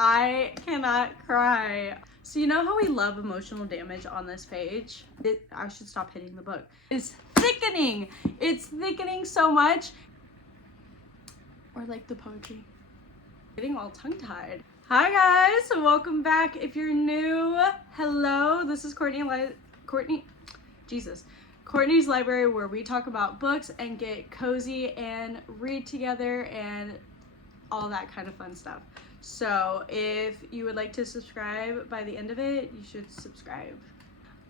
I cannot cry. So you know how we love emotional damage on this page? I should stop hitting the book. It's thickening. It's thickening so much. Or like the poetry. Getting all tongue-tied. Hi guys, welcome back. If you're new, hello. This is Courtney's Library, where we talk about books and get cozy and read together and all that kind of fun stuff. So if you would like to subscribe by the end of it, you should subscribe.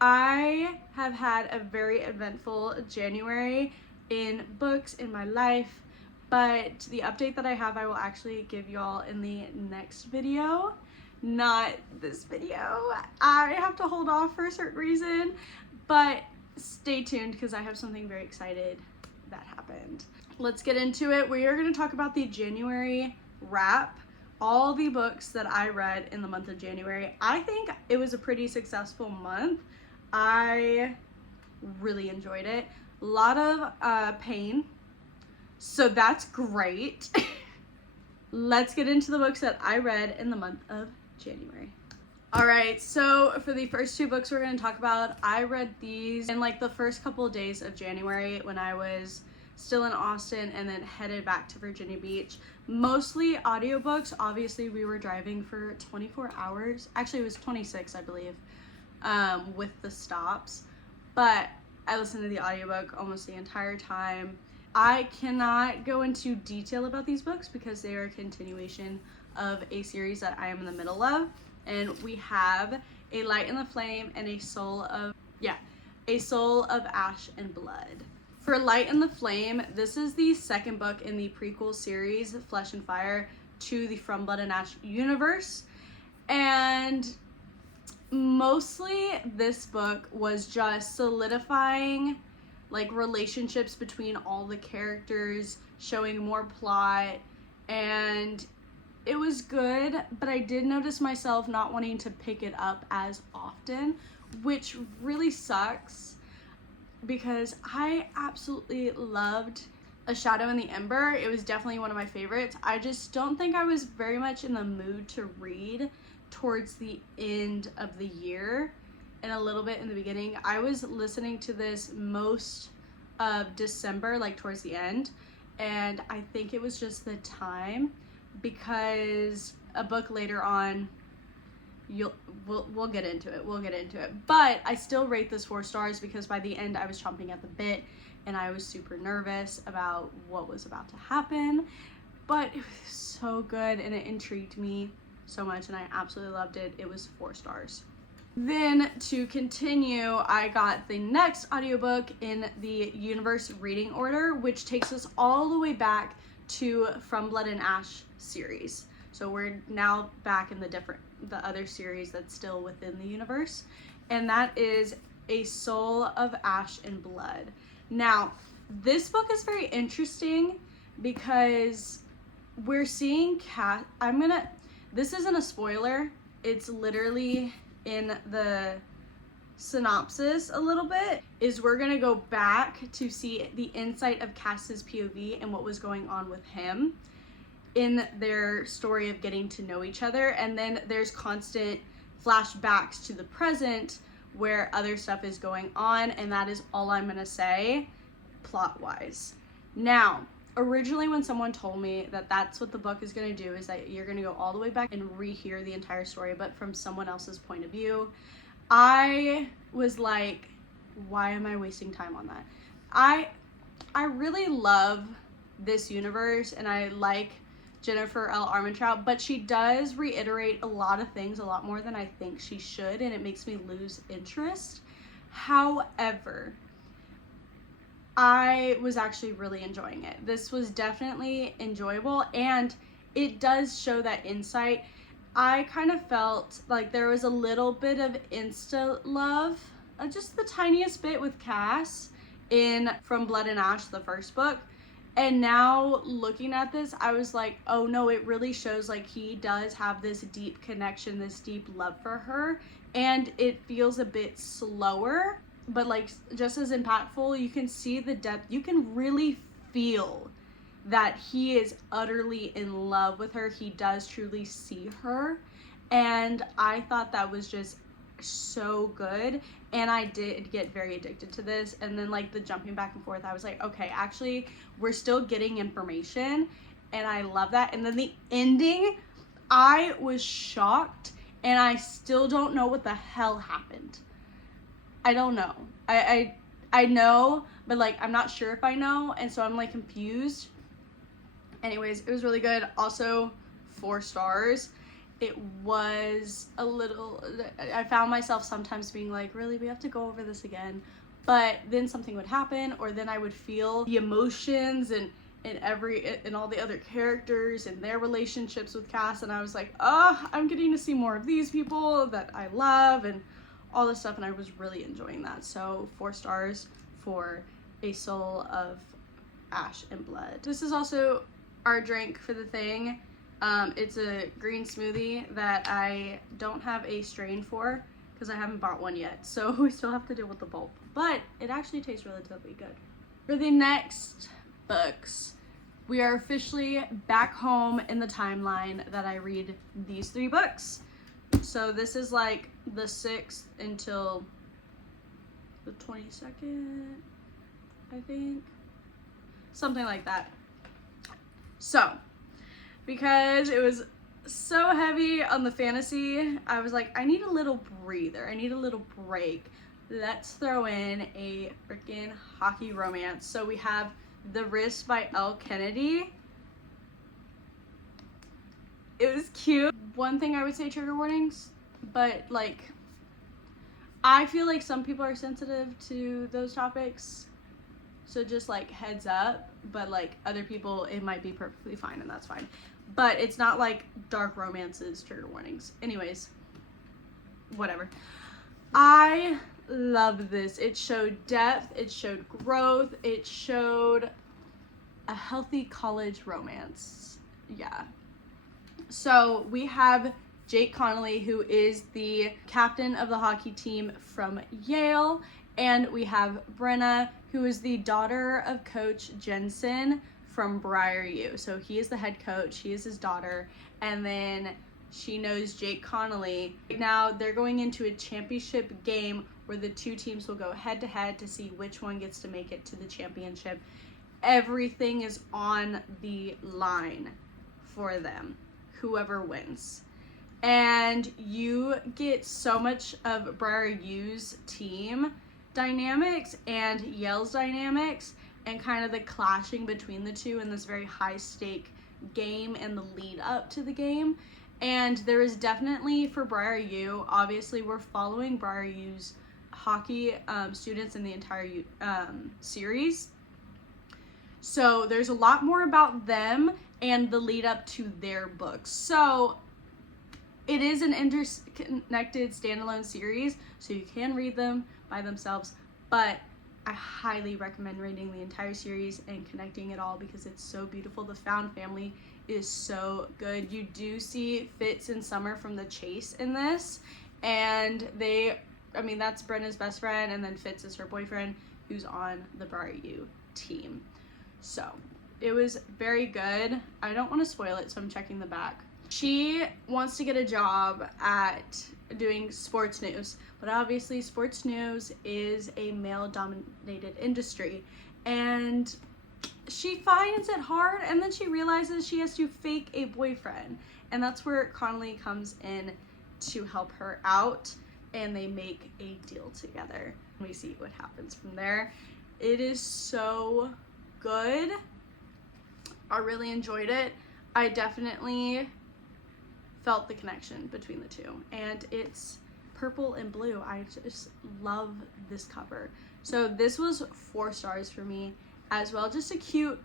I have had a very eventful January in books in my life, but the update that I have, I will actually give y'all in the next video, not this video. I have to hold off for a certain reason, but stay tuned because I have something very excited that happened. Let's get into it. We are going to talk about the January wrap, all the books that I read in the month of January. I think it was a pretty successful month. I really enjoyed it. A lot of pain, so that's great. Let's get into the books that I read in the month of January. All right, so for the first two books we're going to talk about, I read these in like the first couple of days of January when I was still in Austin and then headed back to Virginia Beach. Mostly audiobooks. Obviously we were driving for 24 hours. Actually it was 26, I believe, with the stops. But I listened to the audiobook almost the entire time. I cannot go into detail about these books because they are a continuation of a series that I am in the middle of. And we have A Light in the Flame and A Soul of Ash and Blood. For Light in the Flame, this is the second book in the prequel series, Flesh and Fire, to the From Blood and Ash universe. And mostly this book was just solidifying like relationships between all the characters, showing more plot, and it was good, but I did notice myself not wanting to pick it up as often, which really sucks because I absolutely loved A Shadow in the Ember. It was definitely one of my favorites. I just don't think I was very much in the mood to read towards the end of the year and a little bit in the beginning. I was listening to this most of December, like towards the end, and I think it was just the time, because a book later on, we'll get into it. But I still rate this 4 stars because by the end I was chomping at the bit and I was super nervous about what was about to happen. But it was so good and it intrigued me so much and I absolutely loved it. It was 4 stars. Then to continue, I got the next audiobook in the universe reading order, which takes us all the way back to From Blood and Ash series. So we're now back in the other series that's still within the universe, and that is A Soul of Ash and Blood. Now, this book is very interesting because we're seeing this isn't a spoiler, it's literally in the synopsis a little bit, is we're gonna go back to see the insight of Cass's POV and what was going on with him in their story of getting to know each other. And then there's constant flashbacks to the present where other stuff is going on, and that is all I'm gonna say plot wise. Now, originally when someone told me that that's what the book is gonna do, is that you're gonna go all the way back and rehear the entire story but from someone else's point of view, I was like, why am I wasting time on that? I really love this universe and I like Jennifer L. Armentrout, but she does reiterate a lot of things a lot more than I think she should, and it makes me lose interest. However, I was actually really enjoying it. This was definitely enjoyable and it does show that insight. I kind of felt like there was a little bit of insta love, just the tiniest bit with Cass in From Blood and Ash, the first book. And now looking at this, I was like, oh no, it really shows like he does have this deep connection, this deep love for her. And it feels a bit slower, but like just as impactful. You can see the depth. You can really feel that he is utterly in love with her. He does truly see her, and I thought that was just so good. And I did get very addicted to this. And then like the jumping back and forth, I was like, okay, actually we're still getting information, and I love that. And then the ending, I was shocked, and I still don't know what the hell happened. I don't know. I know, but like I'm not sure if I know, and so I'm like confused. Anyways, it was really good. Also 4 stars. It was a little, I found myself sometimes being like, really, we have to go over this again? But then something would happen, or then I would feel the emotions and all the other characters and their relationships with Cass, and I was like, oh, I'm getting to see more of these people that I love and all this stuff, and I was really enjoying that. So 4 stars for A Soul of Ash and Blood. This is also our drink for the thing. It's a green smoothie that I don't have a strain for because I haven't bought one yet, so we still have to deal with the pulp, but it actually tastes relatively good. For the next books, we are officially back home in the timeline that I read these 3 books. So this is like the 6th until the 22nd, I think, something like that. So because it was so heavy on the fantasy, I was like, I need a little breather. I need a little break. Let's throw in a freaking hockey romance. So we have The Risk by Elle Kennedy. It was cute. One thing I would say, trigger warnings, but like, I feel like some people are sensitive to those topics. So just like heads up, but like other people, it might be perfectly fine, and that's fine. But it's not like dark romances, trigger warnings. Anyways, whatever. I love this. It showed depth, it showed growth, it showed a healthy college romance. Yeah. So we have Jake Connolly, who is the captain of the hockey team from Yale, and we have Brenna, who is the daughter of Coach Jensen from Briar U. So he is the head coach, he is his daughter, and then she knows Jake Connolly. Now they're going into a championship game where the 2 teams will go head to head to see which one gets to make it to the championship. Everything is on the line for them, whoever wins. And you get so much of Briar U's team dynamics and Yale's dynamics, and kind of the clashing between the two in this very high stake game and the lead up to the game. And there is definitely, for Briar U, obviously we're following Briar U's hockey students in the entire series. So there's a lot more about them and the lead up to their books. So it is an interconnected standalone series, so you can read them by themselves, but I highly recommend reading the entire series and connecting it all because it's so beautiful. The found family is so good. You do see Fitz and Summer from The Chase in this, and that's Brenna's best friend, and then Fitz is her boyfriend who's on the Briar U team. So it was very good. I don't want to spoil it, so I'm checking the back. She wants to get a job at doing sports news, but obviously sports news is a male-dominated industry, and she finds it hard, and then she realizes she has to fake a boyfriend, and that's where Connolly comes in to help her out, and they make a deal together. We see what happens from there. It is so good. I really enjoyed it. I definitely felt the connection between the two, and it's purple and blue. I just love this cover. So this was 4 stars for me as well. Just a cute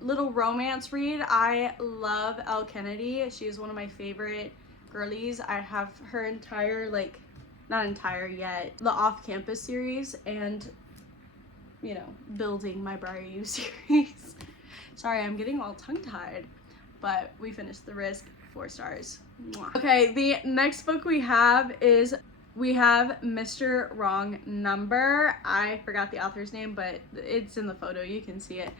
little romance read. I love Elle Kennedy. She is one of my favorite girlies. I have her entire, like, not entire yet, the off-campus series, and building my Briar U series. Sorry, I'm getting all tongue-tied, but we finished The Risk, 4 stars. Mwah. Okay, the next book we have Mr. Wrong Number. I forgot the author's name, but it's in the photo. You can see it.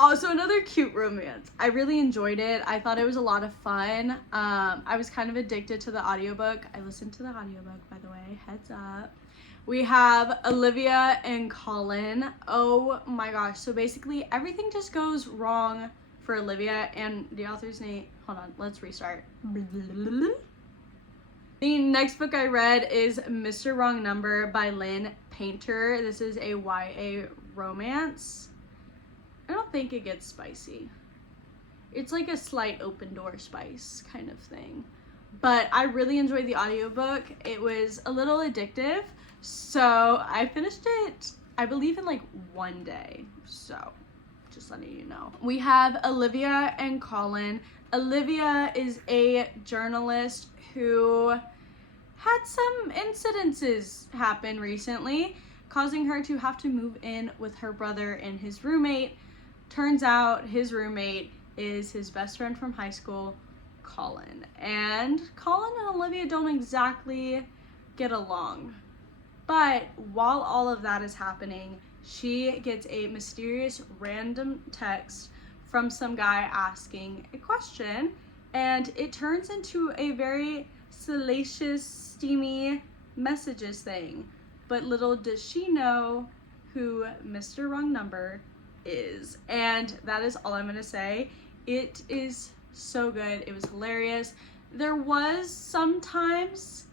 Also, another cute romance. I really enjoyed it. I thought it was a lot of fun. I was kind of addicted to the audiobook. I listened to the audiobook, by the way, heads up. We have Olivia and Colin. Oh my gosh. So basically everything just goes wrong for Olivia, and the author's name, hold on, let's restart. The next book I read is Mr. Wrong Number by Lynn Painter. This is a YA romance. I don't think it gets spicy. It's like a slight open door spice kind of thing. But I really enjoyed the audiobook. It was a little addictive. So I finished it, I believe, in like one day. So just letting you know. We have Olivia and Colin. Olivia is a journalist who had some incidences happen recently, causing her to have to move in with her brother and his roommate. Turns out his roommate is his best friend from high school, Colin. And Colin and Olivia don't exactly get along. But while all of that is happening, she gets a mysterious random text from some guy asking a question, and it turns into a very salacious, steamy messages thing. But little does she know who Mr. Wrong Number is. And that is all I'm gonna say. It is so good. It was hilarious. There was sometimes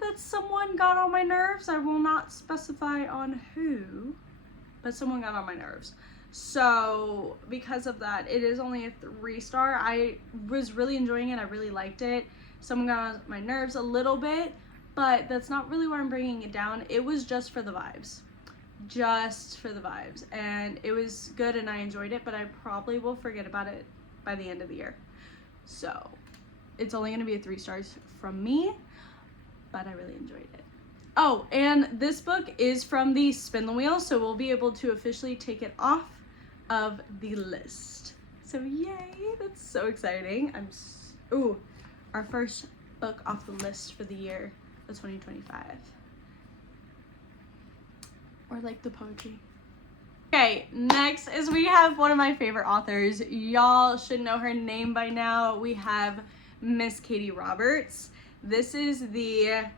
that someone got on my nerves. I will not specify on who, but someone got on my nerves. So because of that, it is only a 3-star. I was really enjoying it. I really liked it. Someone got on my nerves a little bit, but that's not really why I'm bringing it down. It was just for the vibes. Just for the vibes. And it was good and I enjoyed it, but I probably will forget about it by the end of the year. So it's only going to be a 3 stars from me, but I really enjoyed it. Oh, and this book is from the Spin the Wheel, so we'll be able to officially take it off of the list. So yay, that's so exciting. Ooh, our first book off the list for the year of 2025. Or like the poetry. Okay, next is we have one of my favorite authors. Y'all should know her name by now. We have Miss Katie Roberts. This is the, I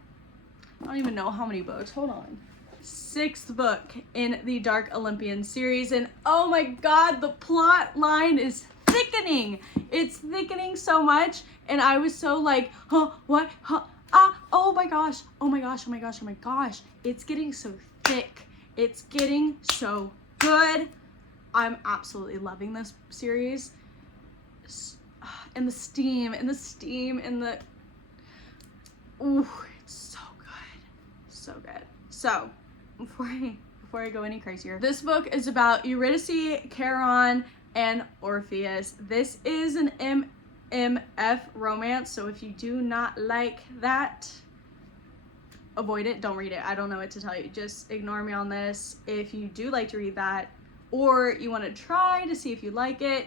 don't even know how many books, hold on. 6th book in the Dark Olympian series, and oh my god, the plot line is thickening. It's thickening so much, and I was so like, huh, what, huh, ah, oh my gosh, oh my gosh, oh my gosh, oh my gosh. It's getting so thick. It's getting so good. I'm absolutely loving this series. And the steam, and the, ooh, it's so good. So good. So, before I go any crazier, this book is about Eurydice, Charon, and Orpheus. This is an MMF romance, so if you do not like that, avoid it. Don't read it. I don't know what to tell you. Just ignore me on this. If you do like to read that, or you want to try to see if you like it,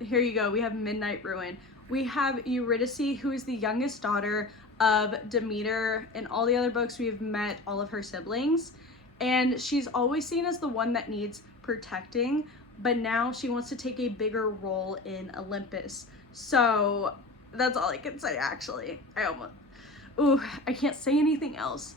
here you go. We have Midnight Ruin. We have Eurydice, who is the youngest daughter of Demeter. In all the other books, we've met all of her siblings, and she's always seen as the one that needs protecting, but now she wants to take a bigger role in Olympus. So that's all I can say, actually. I can't say anything else.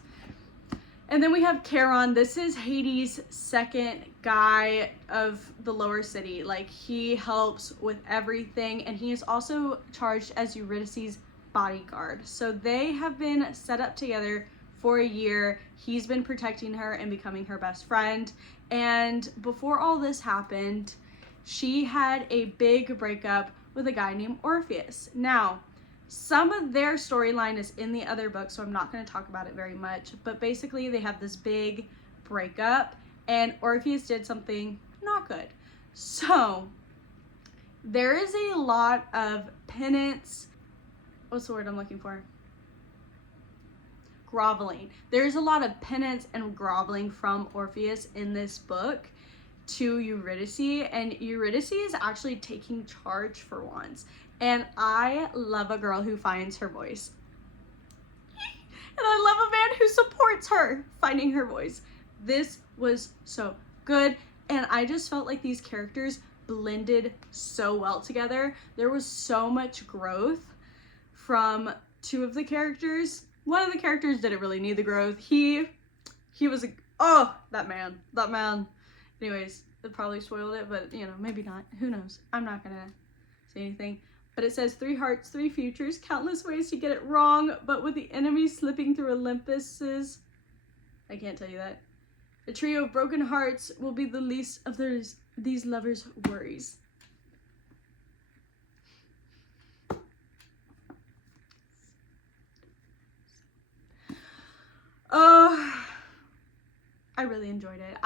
And then we have Charon. This is Hades' second guy of the lower city. Like, he helps with everything, and he is also charged as Eurydice's bodyguard. So they have been set up together for a year. He's been protecting her and becoming her best friend. And before all this happened, she had a big breakup with a guy named Orpheus. Now, some of their storyline is in the other book, so I'm not going to talk about it very much. But basically, they have this big breakup, and Orpheus did something not good. So, there is a lot of penance. What's the word I'm looking for? Groveling. There's a lot of penance and groveling from Orpheus in this book to Eurydice, and Eurydice is actually taking charge for once. And I love a girl who finds her voice. And I love a man who supports her finding her voice. This was so good. And I just felt like these characters blended so well together. There was so much growth from two of the characters. One of the characters didn't really need the growth. He was that man. Anyways, it probably spoiled it, but you know, maybe not. Who knows? I'm not gonna say anything. But it says 3 hearts, 3 futures, countless ways to get it wrong, but with the enemy slipping through Olympus's, I can't tell you that. A trio of broken hearts will be the least of these lovers' worries. I really enjoyed it.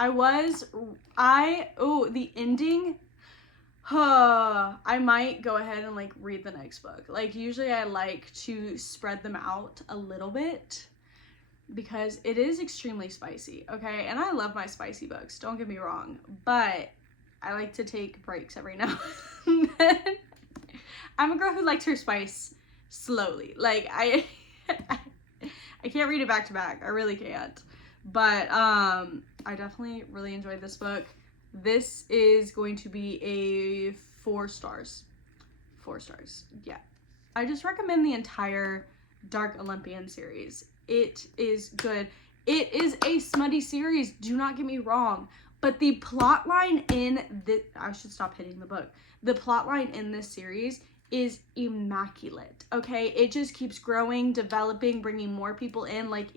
The ending, I might go ahead and like read the next book. Like usually I like to spread them out a little bit because it is extremely spicy, okay? And I love my spicy books, don't get me wrong, but I like to take breaks every now and then. I'm a girl who likes her spice slowly. Like I can't read it back to back. I really can't. But I definitely really enjoyed this book. This is going to be a 4 stars. 4 stars. Yeah. I just recommend the entire Dark Olympian series. It is good. It is a smutty series, do not get me wrong. But the plot line in this, I should stop hitting the book. The plot line in this series is immaculate, okay? It just keeps growing, developing, bringing more people in. Like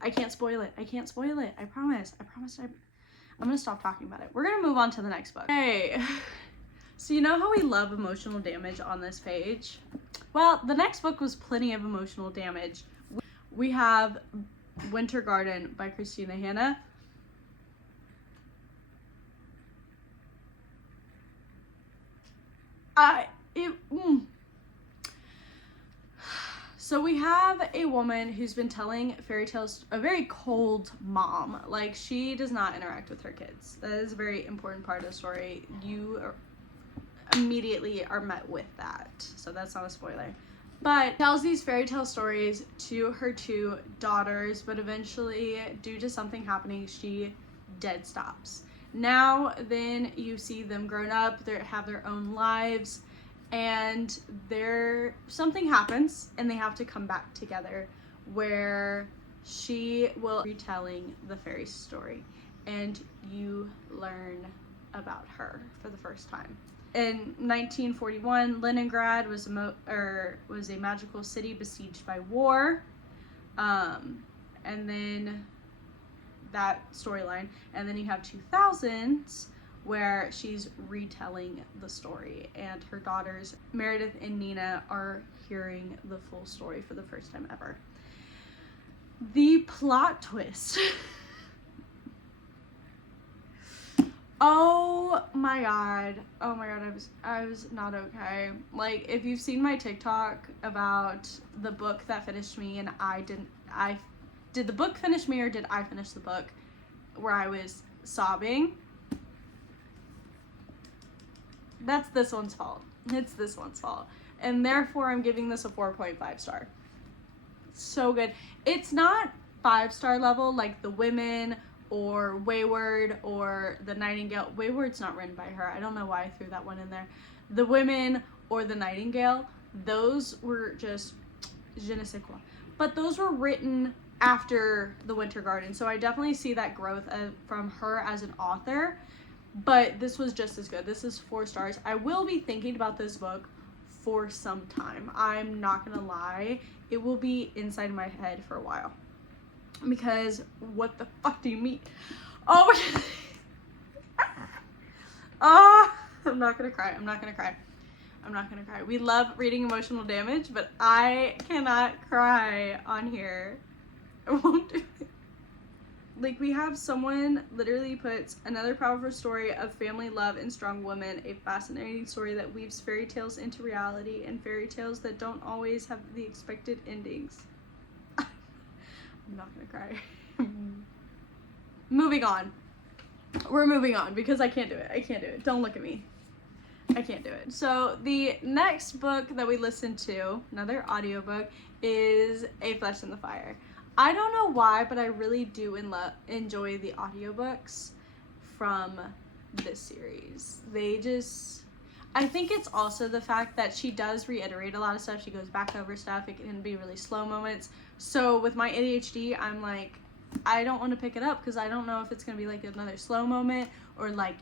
I can't spoil it. I can't spoil it. I promise. I'm gonna stop talking about it. We're gonna move on to the next book. Okay. So you know how we love emotional damage on this page? Well, the next book was plenty of emotional damage. We have Winter Garden by Christina Hanna. So we have a woman who's been telling fairy tales, a very cold mom. Like, she does not interact with her kids. That is a very important part of the story. You immediately are met with that. So that's not a spoiler. But tells these fairy tale stories to her 2 daughters, but eventually, due to something happening, she dead stops. Now, then you see them grown up, they have their own lives, and something happens and they have to come back together, where she will be retelling the fairy story and you learn about her for the first time. In 1941, Leningrad was a magical city besieged by war, and then that storyline, and then you have 2000s where she's retelling the story, and her daughters Meredith and Nina are hearing the full story for the first time ever. The plot twist. Oh my god, I was not okay. Like, if you've seen my TikTok about the book that finished me, and did the book finish me or did I finish the book, where I was sobbing, that's this one's fault. It's this one's fault. And therefore I'm giving this a 4.5 star. So good. It's not 5-star level like The Women or Wayward or The Nightingale. Wayward's not written by her. I don't know why I threw that one in there. The Women or The Nightingale, those were just je ne sais quoi. But those were written after The Winter Garden, so I definitely see that growth from her as an author. But this was just as good. This is 4 stars. I will be thinking about this book for some time. I'm not gonna lie. It will be inside my head for a while. Because what the fuck do you mean? Oh, I'm not gonna cry. I'm not gonna cry. We love reading emotional damage, but I cannot cry on here. I won't do it. Like, we have someone literally puts another powerful story of family love and strong women, a fascinating story that weaves fairy tales into reality, and fairy tales that don't always have the expected endings. I'm not gonna cry. Moving on. We're moving on because I can't do it. Don't look at me. I can't do it. So the next book that we listened to, another audiobook, is A Flesh in the Fire. I don't know why, but I really do enjoy the audiobooks from this series. I think it's also the fact that she does reiterate a lot of stuff. She goes back over stuff. It can be really slow moments. So with my ADHD, I'm like, I don't want to pick it up because I don't know if it's going to be like another slow moment or like,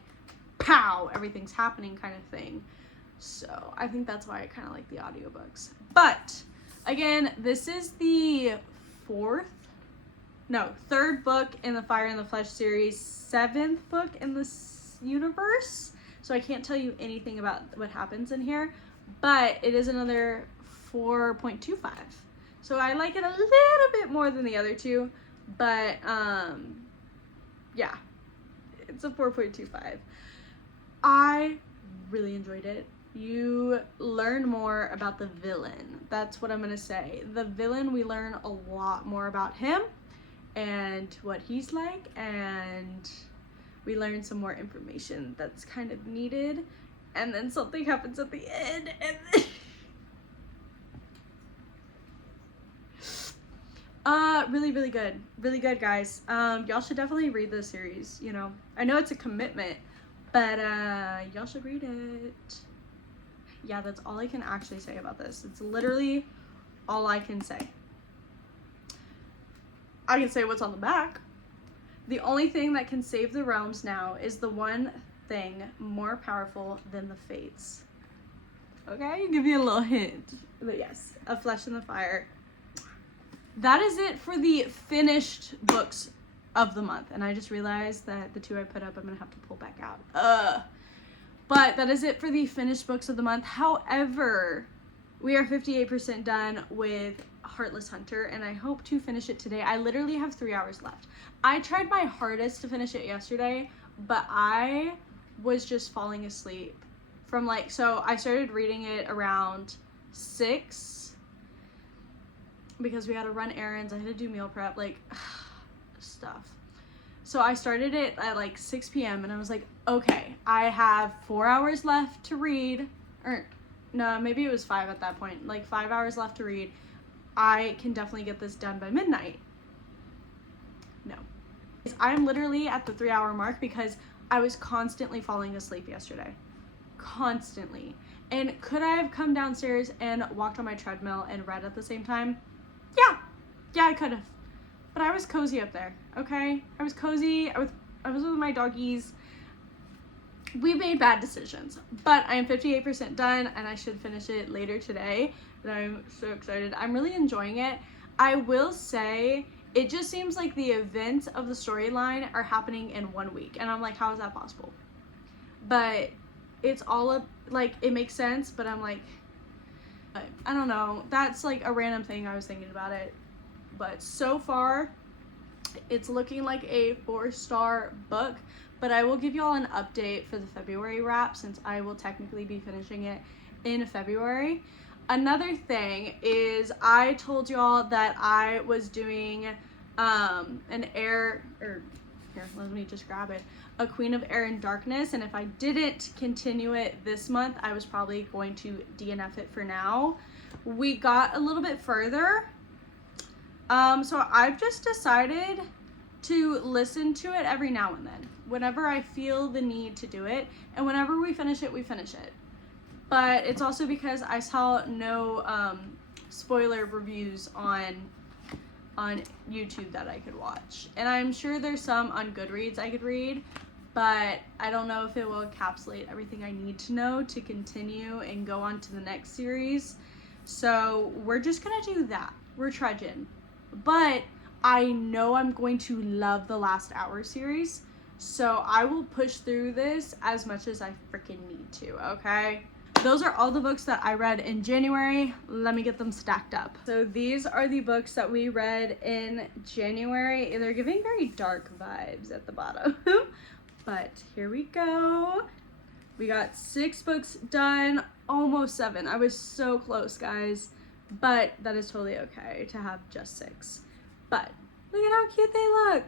pow, everything's happening kind of thing. So I think that's why I kind of like the audiobooks. But again, this is the third book in the Fire and the Flesh series, 7th book in this universe. So I can't tell you anything about what happens in here, but it is another 4.25. So I like it a little bit more than the other two, but yeah, it's a 4.25. I really enjoyed it. You learn more about the villain. That's what I'm gonna say. The villain, we learn a lot more about him and what he's like, and we learn some more information that's kind of needed, and then something happens at the end, and then really good, guys. Y'all should definitely read this series. You know, I know it's a commitment, but y'all should read it. Yeah, that's all I can actually say about this. It's literally all I can say. I can say what's on the back. The only thing that can save the realms now is the one thing more powerful than the fates. Okay, give you a little hint. But yes, A Flesh in the Fire. That is it for the finished books of the month. And I just realized that the two I put up, I'm gonna have to pull back out. But that is it for the finished books of the month. However, we are 58% done with Heartless Hunter, and I hope to finish it today. I literally have 3 hours left. I tried my hardest to finish it yesterday, but I was just falling asleep from so I started reading it around 6 because we had to run errands. I had to do meal prep, stuff. So I started it at 6 p.m. and I was like, okay, I have 4 hours left to read, or no, maybe it was 5 at that point, 5 hours left to read. I can definitely get this done by midnight. No. I'm literally at the 3-hour mark because I was constantly falling asleep yesterday. Constantly. And could I have come downstairs and walked on my treadmill and read at the same time? Yeah. Yeah, I could have. But I was cozy up there, okay? I was cozy. I was with my doggies. We made bad decisions, but I am 58% done, and I should finish it later today, and I'm so excited. I'm really enjoying it. I will say, it just seems like the events of the storyline are happening in 1 week, and I'm like, how is that possible? But it's all up, it makes sense, but I'm like, I don't know. That's a random thing I was thinking about it. But so far, it's looking like a 4-star book. But I will give you all an update for the February wrap, since I will technically be finishing it in February. Another thing is, I told y'all that I was doing a Queen of Air and Darkness, and if I didn't continue it this month, I was probably going to DNF it for now. We got a little bit further. So I've just decided to listen to it every now and then, whenever I feel the need to do it, and whenever we finish it, we finish it. But it's also because I saw no spoiler reviews on YouTube that I could watch, and I'm sure there's some on Goodreads I could read, but I don't know if it will encapsulate everything I need to know to continue and go on to the next series. So we're just gonna do that. We're trudging. But I know I'm going to love the Last Hour series, so I will push through this as much as I freaking need to, okay? Those are all the books that I read in January. Let me get them stacked up. So these are the books that we read in January. They're giving very dark vibes at the bottom. But here we go. We got 6 books done, almost 7. I was so close, guys. But that is totally okay to have just 6. But look at how cute they look.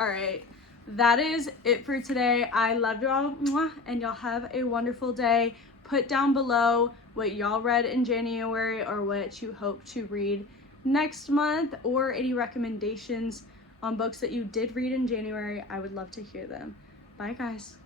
All right, that is it for today. I love y'all, and y'all have a wonderful day. Put down below what y'all read in January or what you hope to read next month, or any recommendations on books that you did read in January. I would love to hear them. Bye, guys.